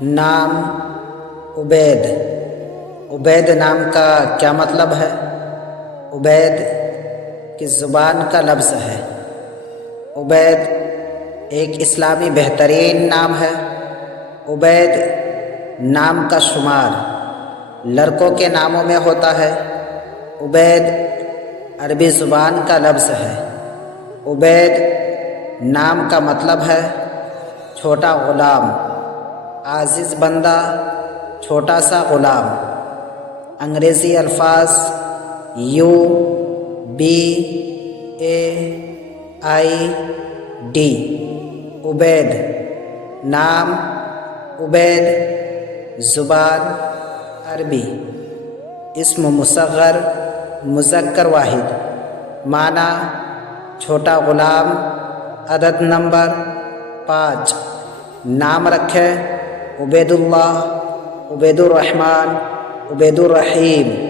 نام عبید۔ عبید نام کا کیا مطلب ہے؟ عبید کی زبان کا لفظ ہے۔ عبید ایک اسلامی بہترین نام ہے۔ عبید نام کا شمار لڑکوں کے ناموں میں ہوتا ہے۔ عبید عربی زبان کا لفظ ہے۔ عبید نام کا مطلب ہے چھوٹا غلام، عاجز بندہ، چھوٹا سا غلام۔ انگریزی الفاظ UBAID عبید، نام عبید، زبان عربی، اسم مصغر مذکر واحد، معنی چھوٹا غلام، عدد نمبر 5۔ نام رکھے عبید اللہ، عبید الرحمن، عبید الرحیم۔